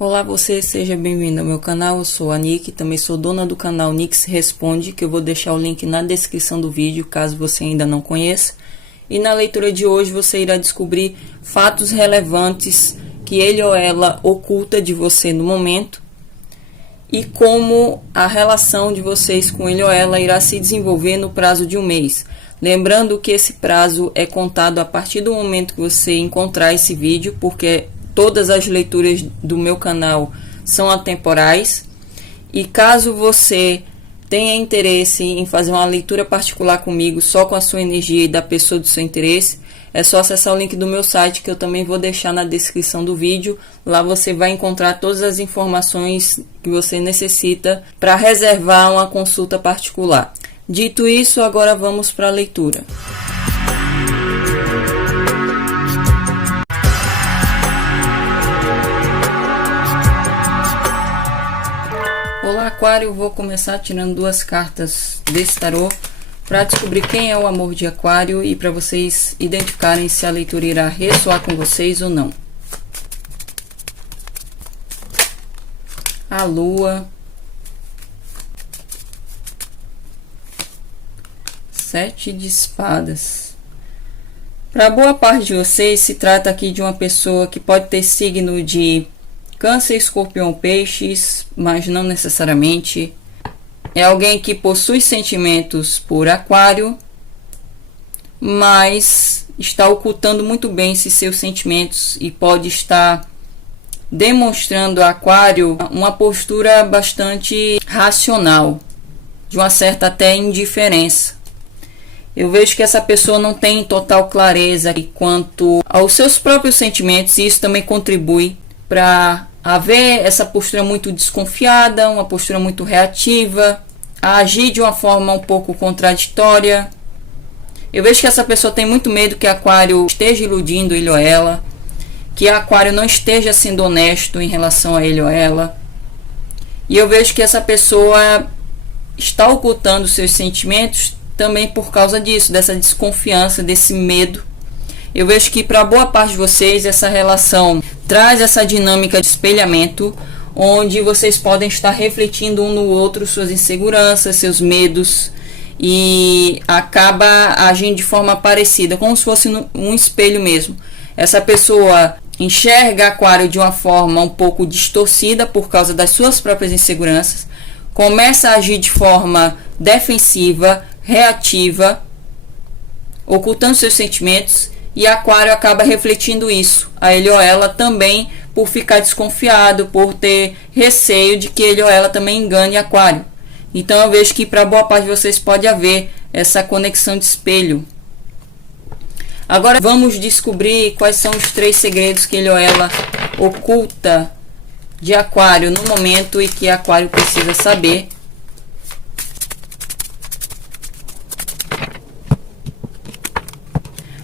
Olá você, seja bem-vindo ao meu canal, eu sou a Nick, também sou dona do canal Nix Responde, que eu vou deixar o link na descrição do vídeo, caso você ainda não conheça. E na leitura de hoje você irá descobrir fatos relevantes que ele ou ela oculta de você no momento e como a relação de vocês com ele ou ela irá se desenvolver no prazo de um mês. Lembrando que esse prazo é contado a partir do momento que você encontrar esse vídeo, porque todas as leituras do meu canal são atemporais. E caso você tenha interesse em fazer uma leitura particular comigo, só com a sua energia e da pessoa do seu interesse, é só acessar o link do meu site, que eu também vou deixar na descrição do vídeo. Lá você vai encontrar todas as informações que você necessita para reservar uma consulta particular. Dito isso, agora vamos para a leitura. Olá, Aquário, vou começar tirando duas cartas desse tarô para descobrir quem é o amor de Aquário e para vocês identificarem se a leitura irá ressoar com vocês ou não. A Lua, Sete de Espadas. Para boa parte de vocês, se trata aqui de uma pessoa que pode ter signo de Câncer, Escorpião, Peixes, mas não necessariamente. É alguém que possui sentimentos por Aquário, mas está ocultando muito bem esses seus sentimentos e pode estar demonstrando a Aquário uma postura bastante racional, de uma certa até indiferença. Eu vejo que essa pessoa não tem total clareza quanto aos seus próprios sentimentos, e isso também contribui para haver essa postura muito desconfiada, uma postura muito reativa, a agir de uma forma um pouco contraditória. Eu vejo que essa pessoa tem muito medo que Aquário esteja iludindo ele ou ela, que Aquário não esteja sendo honesto em relação a ele ou ela. E eu vejo que essa pessoa está ocultando seus sentimentos também por causa disso, dessa desconfiança, desse medo. Eu vejo que para boa parte de vocês essa relação traz essa dinâmica de espelhamento, onde vocês podem estar refletindo um no outro suas inseguranças, seus medos, e acaba agindo de forma parecida, como se fosse um espelho mesmo. Essa pessoa enxerga Aquário de uma forma um pouco distorcida por causa das suas próprias inseguranças, começa a agir de forma defensiva, reativa, ocultando seus sentimentos, e Aquário acaba refletindo isso a ele ou ela também, por ficar desconfiado, por ter receio de que ele ou ela também engane Aquário. Então eu vejo que para boa parte de vocês pode haver essa conexão de espelho. Agora vamos descobrir quais são os 3 segredos que ele ou ela oculta de Aquário no momento e que Aquário precisa saber.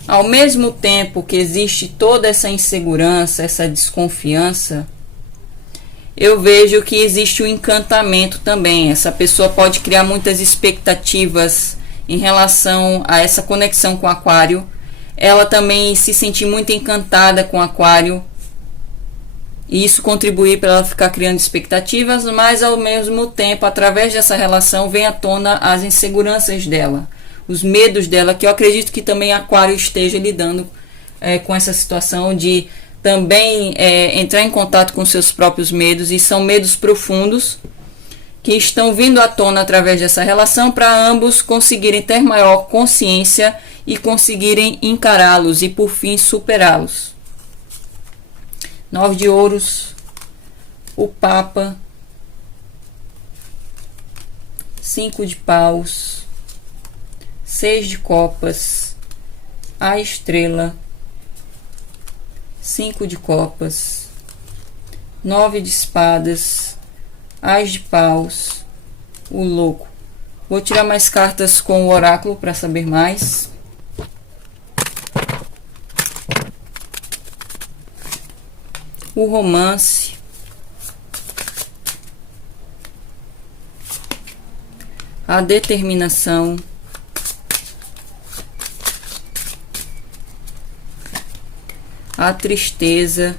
Ao mesmo tempo que existe toda essa insegurança, essa desconfiança, eu vejo que existe o encantamento também. Essa pessoa pode criar muitas expectativas em relação a essa conexão com Aquário. Ela também se sentir muito encantada com Aquário, e isso contribui para ela ficar criando expectativas, mas ao mesmo tempo, através dessa relação, vem à tona as inseguranças dela, os medos dela, que eu acredito que também Aquário esteja lidando com essa situação de também entrar em contato com seus próprios medos, e são medos profundos que estão vindo à tona através dessa relação, para ambos conseguirem ter maior consciência e conseguirem encará-los e por fim superá-los. 9 de ouros, o Papa, 5 de paus, 6 de copas, a estrela, 5 de copas, 9 de espadas, as de paus, o louco. Vou tirar mais cartas com o oráculo para saber mais. O romance, a determinação, a tristeza,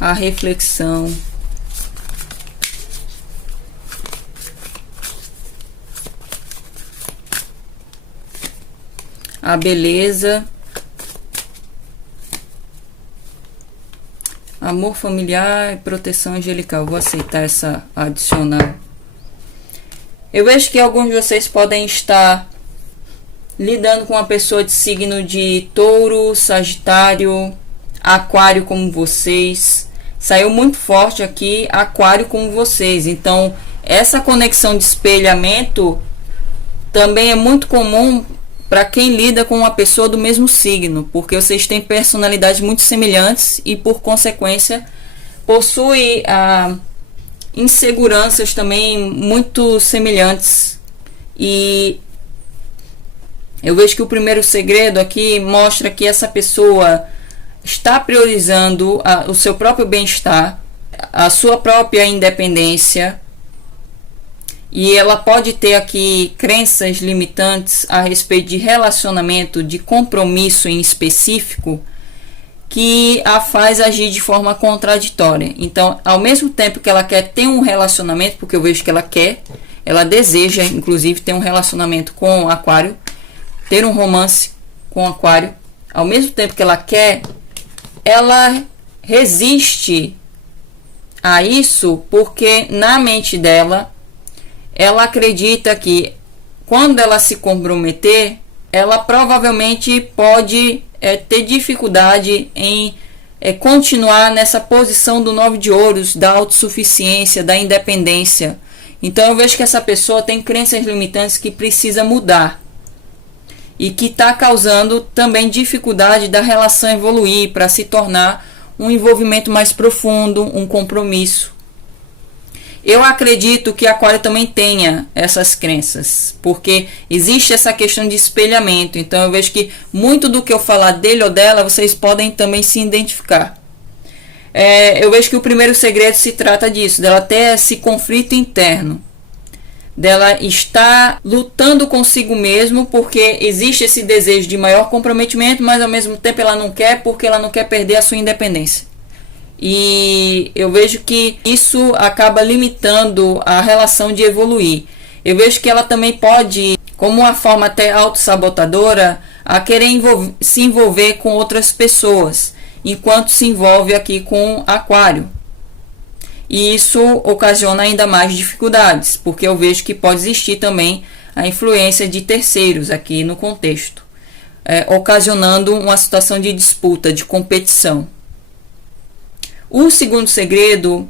a reflexão, a beleza, amor familiar e proteção angelical. Vou aceitar essa adicional. Eu vejo que alguns de vocês podem estar lidando com uma pessoa de signo de touro, sagitário, aquário como vocês. Saiu muito forte aqui aquário como vocês. Então essa conexão de espelhamento também é muito comum para quem lida com uma pessoa do mesmo signo, porque vocês têm personalidades muito semelhantes e por consequência possuem inseguranças também muito semelhantes. E eu vejo que o primeiro segredo aqui mostra que essa pessoa está priorizando o seu próprio bem-estar, a sua própria independência, e ela pode ter aqui crenças limitantes a respeito de relacionamento, de compromisso em específico, que a faz agir de forma contraditória. Então, ao mesmo tempo que ela quer ter um relacionamento, porque eu vejo que ela deseja, inclusive, ter um relacionamento com aquário, ter um romance com aquário, ao mesmo tempo que ela quer, ela resiste a isso, porque na mente dela, ela acredita que quando ela se comprometer, ela provavelmente pode ter dificuldade em continuar nessa posição do 9 de ouros, da autossuficiência, da independência. Então eu vejo que essa pessoa tem crenças limitantes que precisa mudar e que está causando também dificuldade da relação evoluir para se tornar um envolvimento mais profundo, um compromisso. Eu acredito que aquário também tenha essas crenças, porque existe essa questão de espelhamento. Então eu vejo que muito do que eu falar dele ou dela, vocês podem também se identificar. Eu vejo que o primeiro segredo se trata disso, dela ter esse conflito interno, dela estar lutando consigo mesmo, porque existe esse desejo de maior comprometimento, mas ao mesmo tempo ela não quer, porque ela não quer perder a sua independência. E eu vejo que isso acaba limitando a relação de evoluir. Eu vejo que ela também pode, como uma forma até autossabotadora, a querer se envolver com outras pessoas, enquanto se envolve aqui com aquário. E isso ocasiona ainda mais dificuldades, porque eu vejo que pode existir também a influência de terceiros aqui no contexto, ocasionando uma situação de disputa, de competição. O segundo segredo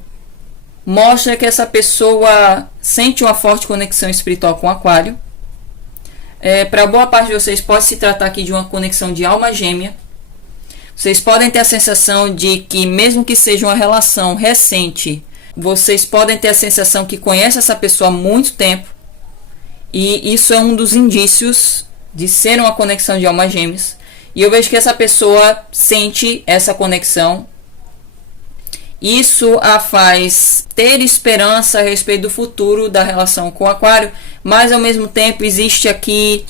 mostra que essa pessoa sente uma forte conexão espiritual com o aquário. Para boa parte de vocês pode se tratar aqui de uma conexão de alma gêmea. Vocês podem ter a sensação de que, mesmo que seja uma relação recente, vocês podem ter a sensação que conhecem essa pessoa há muito tempo. E isso é um dos indícios de ser uma conexão de alma gêmeas. E eu vejo que essa pessoa sente essa conexão. Isso a faz ter esperança a respeito do futuro da relação com o aquário, mas ao mesmo tempo existe aqui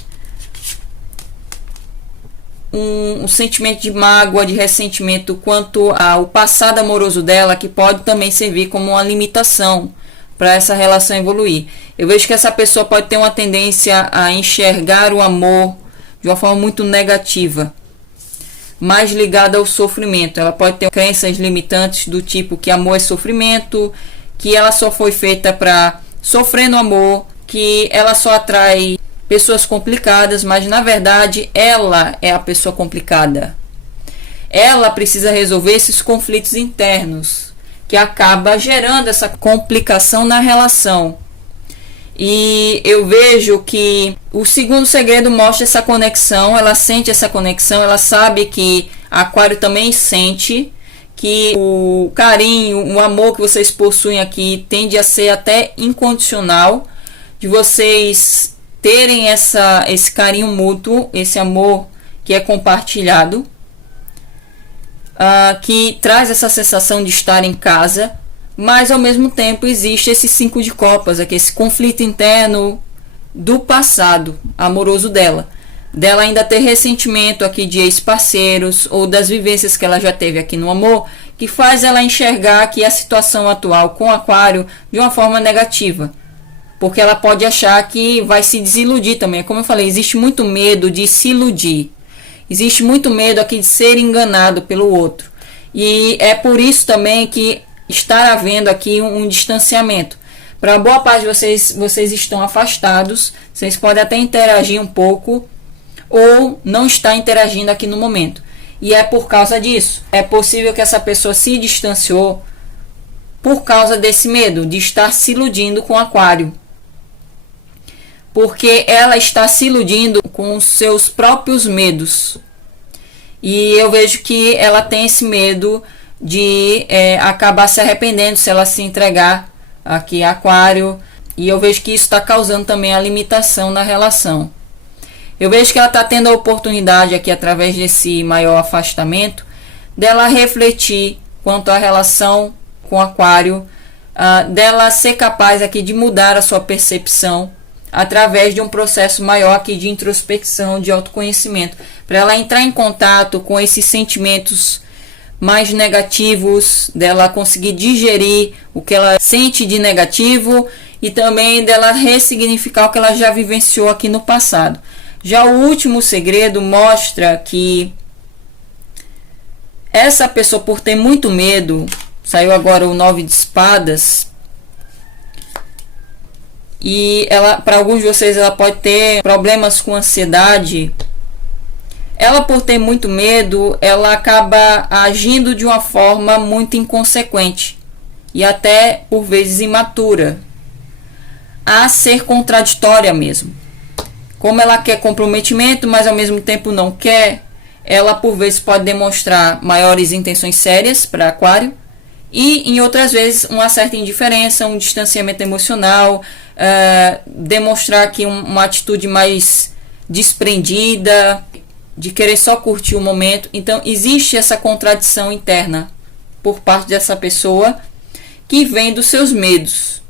um sentimento de mágoa, de ressentimento quanto ao passado amoroso dela, que pode também servir como uma limitação para essa relação evoluir. Eu vejo que essa pessoa pode ter uma tendência a enxergar o amor de uma forma muito negativa, mais ligada ao sofrimento. Ela pode ter crenças limitantes do tipo que amor é sofrimento, que ela só foi feita para sofrer no amor, que ela só atrai pessoas complicadas, mas na verdade ela é a pessoa complicada. Ela precisa resolver esses conflitos internos, que acaba gerando essa complicação na relação. E eu vejo que o segundo segredo mostra essa conexão, ela sente essa conexão, ela sabe que aquário também sente, que o carinho, o amor que vocês possuem aqui tende a ser até incondicional, de vocês terem esse carinho mútuo, esse amor que é compartilhado, que traz essa sensação de estar em casa. Mas ao mesmo tempo existe esse 5 de copas aqui, esse conflito interno do passado amoroso dela ainda ter ressentimento aqui de ex-parceiros ou das vivências que ela já teve aqui no amor, que faz ela enxergar aqui a situação atual com Aquário de uma forma negativa. Porque ela pode achar que vai se desiludir também. Como eu falei, existe muito medo de se iludir. Existe muito medo aqui de ser enganado pelo outro. E é por isso também que está havendo aqui um distanciamento. Para boa parte de vocês estão afastados. Vocês podem até interagir um pouco ou não está interagindo aqui no momento. E é por causa disso. É possível que essa pessoa se distanciou por causa desse medo de estar se iludindo com Aquário. Porque ela está se iludindo com os seus próprios medos. E eu vejo que ela tem esse medo de acabar se arrependendo se ela se entregar aqui a Aquário. E eu vejo que isso está causando também a limitação na relação. Eu vejo que ela está tendo a oportunidade aqui, através desse maior afastamento, dela refletir quanto à relação com Aquário, dela ser capaz aqui de mudar a sua percepção através de um processo maior aqui de introspecção, de autoconhecimento, para ela entrar em contato com esses sentimentos mais negativos, dela conseguir digerir o que ela sente de negativo e também dela ressignificar o que ela já vivenciou aqui no passado. Já o último segredo mostra que essa pessoa, por ter muito medo, saiu agora o 9 de espadas, e ela, para alguns de vocês, ela pode ter problemas com ansiedade. Ela, por ter muito medo, ela acaba agindo de uma forma muito inconsequente e até por vezes imatura, a ser contraditória mesmo. Como ela quer comprometimento, mas ao mesmo tempo não quer, ela por vezes pode demonstrar maiores intenções sérias para Aquário e em outras vezes uma certa indiferença, um distanciamento emocional, demonstrar aqui uma atitude mais desprendida, de querer só curtir o momento. Então existe essa contradição interna por parte dessa pessoa que vem dos seus medos.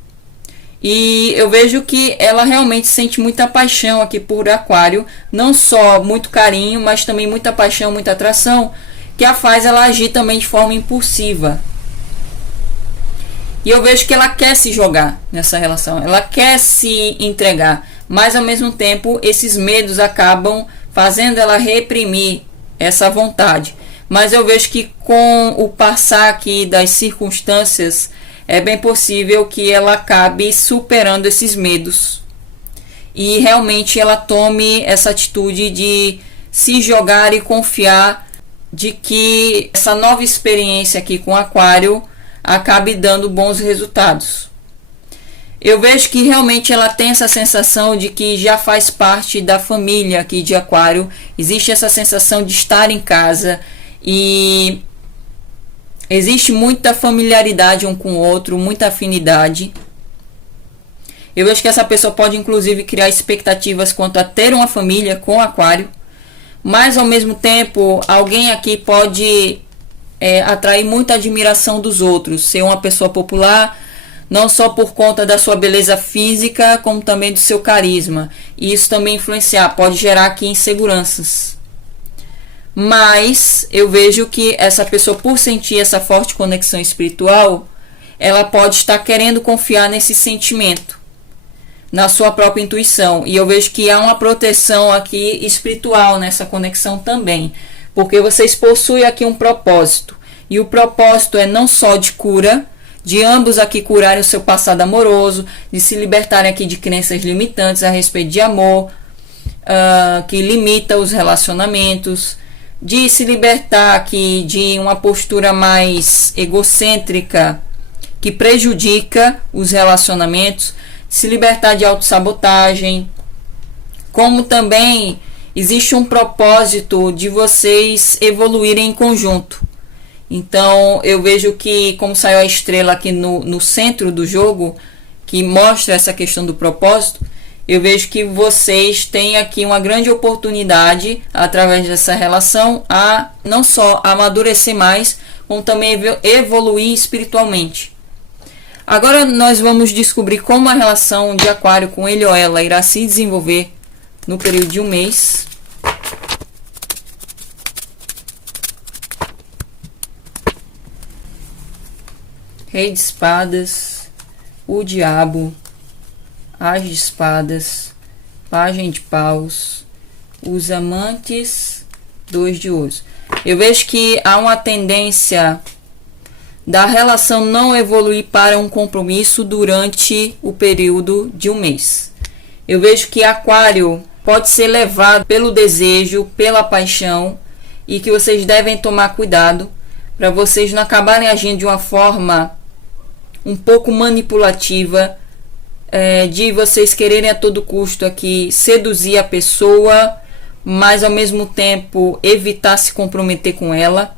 E eu vejo que ela realmente sente muita paixão aqui por Aquário, não só muito carinho, mas também muita paixão, muita atração, que a faz ela agir também de forma impulsiva. E eu vejo que ela quer se jogar nessa relação, ela quer se entregar, mas ao mesmo tempo esses medos acabam fazendo ela reprimir essa vontade. Mas eu vejo que com o passar aqui das circunstâncias, é bem possível que ela acabe superando esses medos e realmente ela tome essa atitude de se jogar e confiar de que essa nova experiência aqui com Aquário acabe dando bons resultados. Eu vejo que realmente ela tem essa sensação de que já faz parte da família aqui de Aquário. Existe essa sensação de estar em casa e existe muita familiaridade um com o outro, muita afinidade. Eu vejo que essa pessoa pode inclusive criar expectativas quanto a ter uma família com Aquário, mas ao mesmo tempo alguém aqui pode atrair muita admiração dos outros, ser uma pessoa popular, não só por conta da sua beleza física, como também do seu carisma. E isso também influenciar, pode gerar aqui inseguranças. Mas eu vejo que essa pessoa, por sentir essa forte conexão espiritual, ela pode estar querendo confiar nesse sentimento, na sua própria intuição. E eu vejo que há uma proteção aqui espiritual nessa conexão também, porque vocês possuem aqui um propósito. E o propósito é não só de cura, de ambos aqui curarem o seu passado amoroso, de se libertarem aqui de crenças limitantes a respeito de amor, que limita os relacionamentos, de se libertar aqui de uma postura mais egocêntrica que prejudica os relacionamentos, se libertar de autossabotagem, como também existe um propósito de vocês evoluírem em conjunto. Então eu vejo que, como saiu a estrela aqui no centro do jogo, que mostra essa questão do propósito, eu vejo que vocês têm aqui uma grande oportunidade, através dessa relação, a não só amadurecer mais, como também evoluir espiritualmente. Agora nós vamos descobrir como a relação de Aquário com ele ou ela irá se desenvolver no período de um mês. Rei de espadas, o diabo, as de espadas, pajem de paus, os amantes, 2 de ouros. Eu vejo que há uma tendência da relação não evoluir para um compromisso durante o período de um mês. Eu vejo que Aquário pode ser levado pelo desejo, pela paixão, e que vocês devem tomar cuidado para vocês não acabarem agindo de uma forma um pouco manipulativa, de vocês quererem a todo custo aqui seduzir a pessoa, mas ao mesmo tempo evitar se comprometer com ela.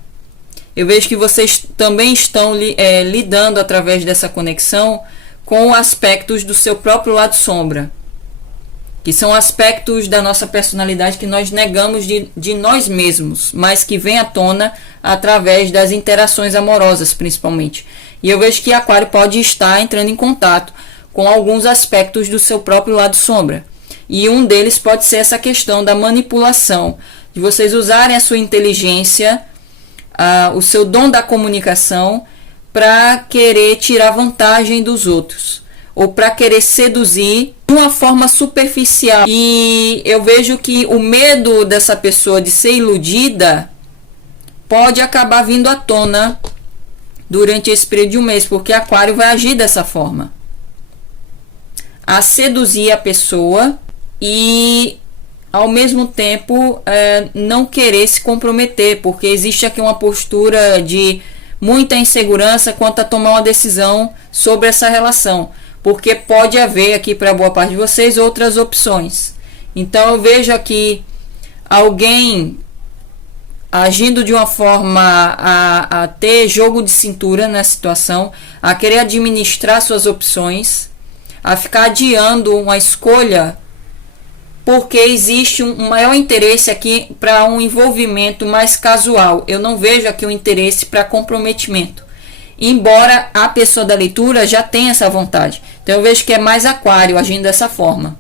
Eu vejo que vocês também estão lidando através dessa conexão com aspectos do seu próprio lado sombra, que são aspectos da nossa personalidade que nós negamos de nós mesmos, mas que vem à tona através das interações amorosas, principalmente. E eu vejo que Aquário pode estar entrando em contato com alguns aspectos do seu próprio lado sombra. E um deles pode ser essa questão da manipulação, de vocês usarem a sua inteligência, o seu dom da comunicação, para querer tirar vantagem dos outros, ou para querer seduzir de uma forma superficial. E eu vejo que o medo dessa pessoa de ser iludida pode acabar vindo à tona durante esse período de um mês, porque Aquário vai agir dessa forma, a seduzir a pessoa e ao mesmo tempo não querer se comprometer, porque existe aqui uma postura de muita insegurança quanto a tomar uma decisão sobre essa relação, porque pode haver aqui para boa parte de vocês outras opções. Então eu vejo aqui alguém agindo de uma forma a ter jogo de cintura na situação, a querer administrar suas opções, a ficar adiando uma escolha, porque existe um maior interesse aqui para um envolvimento mais casual. Eu não vejo aqui um interesse para comprometimento, embora a pessoa da leitura já tenha essa vontade. Então eu vejo que é mais Aquário agindo dessa forma.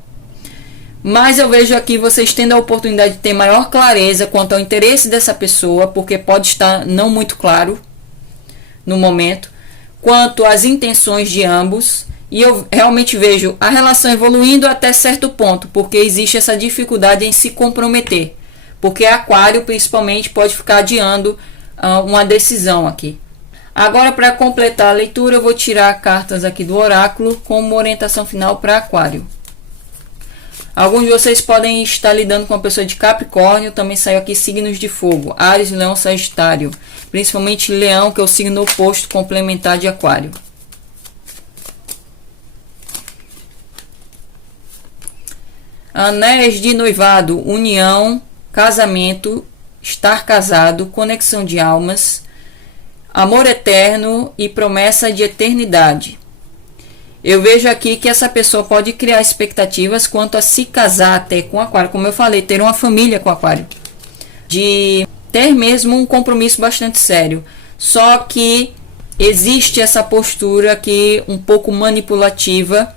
Mas eu vejo aqui vocês tendo a oportunidade de ter maior clareza quanto ao interesse dessa pessoa, porque pode estar não muito claro no momento, quanto às intenções de ambos. E eu realmente vejo a relação evoluindo até certo ponto, porque existe essa dificuldade em se comprometer, porque Aquário principalmente pode ficar adiando uma decisão aqui. Agora, para completar a leitura, eu vou tirar cartas aqui do oráculo como orientação final para Aquário. Alguns de vocês podem estar lidando com uma pessoa de Capricórnio. Também saiu aqui signos de fogo: Áries, Leão, Sagitário, principalmente Leão, que é o signo oposto complementar de Aquário. Anéis de noivado, união, casamento, estar casado, conexão de almas, amor eterno e promessa de eternidade. Eu vejo aqui que essa pessoa pode criar expectativas quanto a se casar até com Aquário, como eu falei, ter uma família com Aquário, de ter mesmo um compromisso bastante sério. Só que existe essa postura aqui um pouco manipulativa,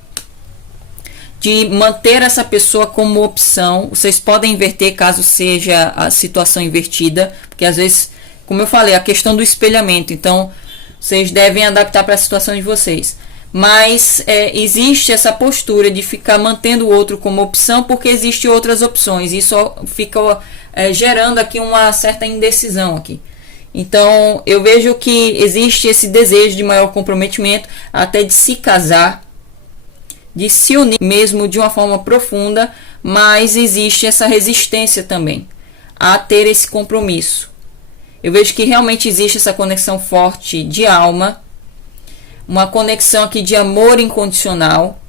de manter essa pessoa como opção. Vocês podem inverter caso seja a situação invertida, porque às vezes, como eu falei, a questão do espelhamento, então vocês devem adaptar para a situação de vocês. Mas existe essa postura de ficar mantendo o outro como opção, porque existem outras opções. Isso fica gerando aqui uma certa indecisão aqui. Então eu vejo que existe esse desejo de maior comprometimento, até de se casar, de se unir mesmo de uma forma profunda, mas existe essa resistência também a ter esse compromisso. Eu vejo que realmente existe essa conexão forte de alma, uma conexão aqui de amor incondicional,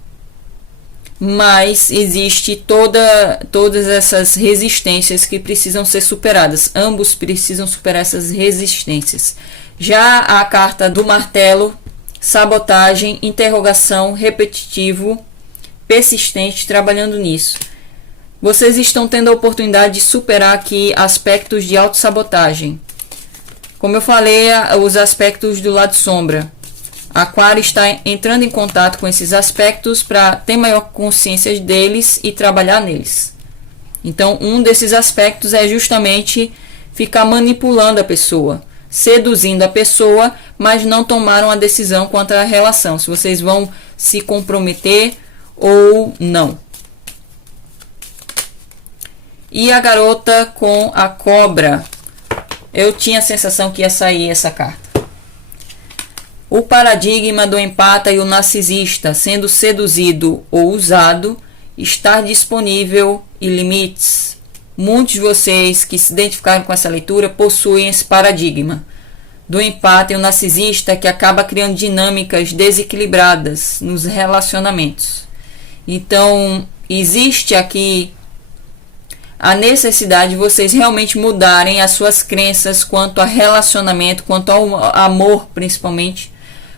mas existe todas essas resistências que precisam ser superadas. Ambos precisam superar essas resistências. Já a carta do martelo: sabotagem, interrogação, repetitivo, persistente, trabalhando nisso. Vocês estão tendo a oportunidade de superar aqui aspectos de autossabotagem. Como eu falei, os aspectos do lado sombra. Aquário está entrando em contato com esses aspectos para ter maior consciência deles e trabalhar neles. Então, um desses aspectos é justamente ficar manipulando a pessoa, seduzindo a pessoa, mas não tomaram a decisão quanto à relação, se vocês vão se comprometer ou não. E a garota com a cobra. Eu tinha a sensação que ia sair essa carta. O paradigma do empata e o narcisista, sendo seduzido ou usado, estar disponível e limites. Muitos de vocês que se identificaram com essa leitura possuem esse paradigma do empata e o narcisista, que acaba criando dinâmicas desequilibradas nos relacionamentos. Então, existe aqui a necessidade de vocês realmente mudarem as suas crenças quanto a relacionamento, quanto ao amor, principalmente.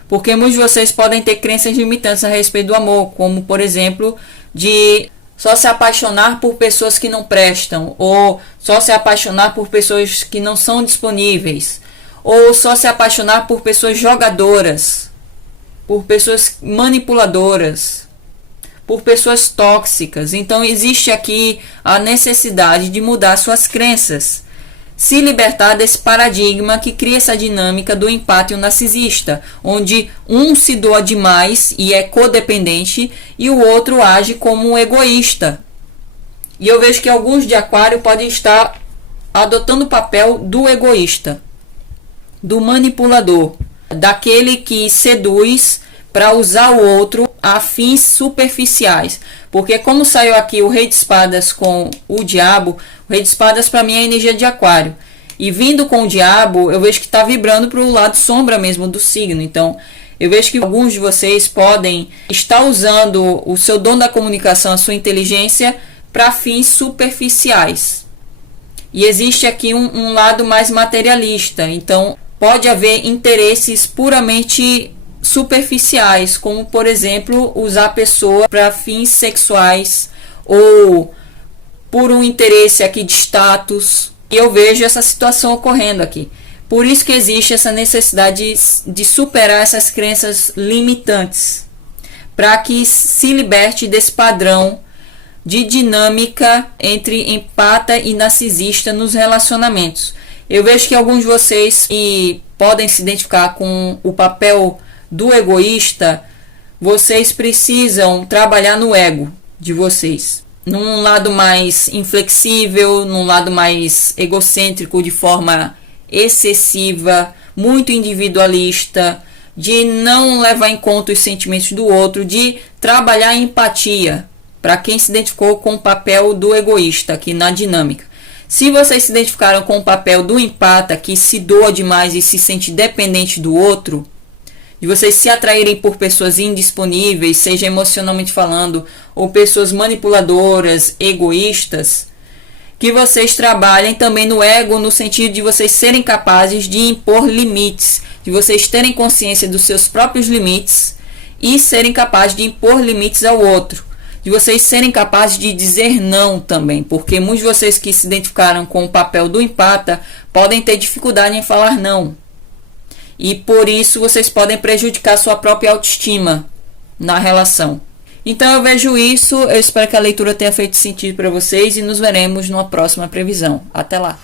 Porque muitos de vocês podem ter crenças limitantes a respeito do amor, como, por exemplo, de só se apaixonar por pessoas que não prestam, ou só se apaixonar por pessoas que não são disponíveis, ou só se apaixonar por pessoas jogadoras, por pessoas manipuladoras, por pessoas tóxicas. Então existe aqui a necessidade de mudar suas crenças, se libertar desse paradigma que cria essa dinâmica do empate e o narcisista, onde um se doa demais e é codependente e o outro age como um egoísta. E eu vejo que alguns de Aquário podem estar adotando o papel do egoísta, do manipulador, daquele que seduz para usar o outro a fins superficiais. Porque como saiu aqui o Rei de Espadas com o Diabo, o Rei de Espadas para mim é a energia de Aquário. E vindo com o Diabo, eu vejo que está vibrando para o lado sombra mesmo do signo. Então, eu vejo que alguns de vocês podem estar usando o seu dom da comunicação, a sua inteligência, para fins superficiais. E existe aqui um lado mais materialista. Então, pode haver interesses puramente superficiais, como por exemplo usar a pessoa para fins sexuais ou por um interesse aqui de status. E eu vejo essa situação ocorrendo aqui. Por isso que existe essa necessidade de superar essas crenças limitantes, para que se liberte desse padrão de dinâmica entre empata e narcisista nos relacionamentos. Eu vejo que alguns de vocês que podem se identificar com o papel do egoísta, vocês precisam trabalhar no ego de vocês, num lado mais inflexível, num lado mais egocêntrico, de forma excessiva, muito individualista, de não levar em conta os sentimentos do outro, de trabalhar a empatia para quem se identificou com o papel do egoísta aqui na dinâmica. Se vocês se identificaram com o papel do empata, que se doa demais e se sente dependente do outro, de vocês se atraírem por pessoas indisponíveis, seja emocionalmente falando, ou pessoas manipuladoras, egoístas, que vocês trabalhem também no ego, no sentido de vocês serem capazes de impor limites, de vocês terem consciência dos seus próprios limites e serem capazes de impor limites ao outro, de vocês serem capazes de dizer não também, porque muitos de vocês que se identificaram com o papel do empata podem ter dificuldade em falar não. E por isso vocês podem prejudicar sua própria autoestima na relação. Então eu vejo isso, eu espero que a leitura tenha feito sentido para vocês e nos veremos numa próxima previsão. Até lá!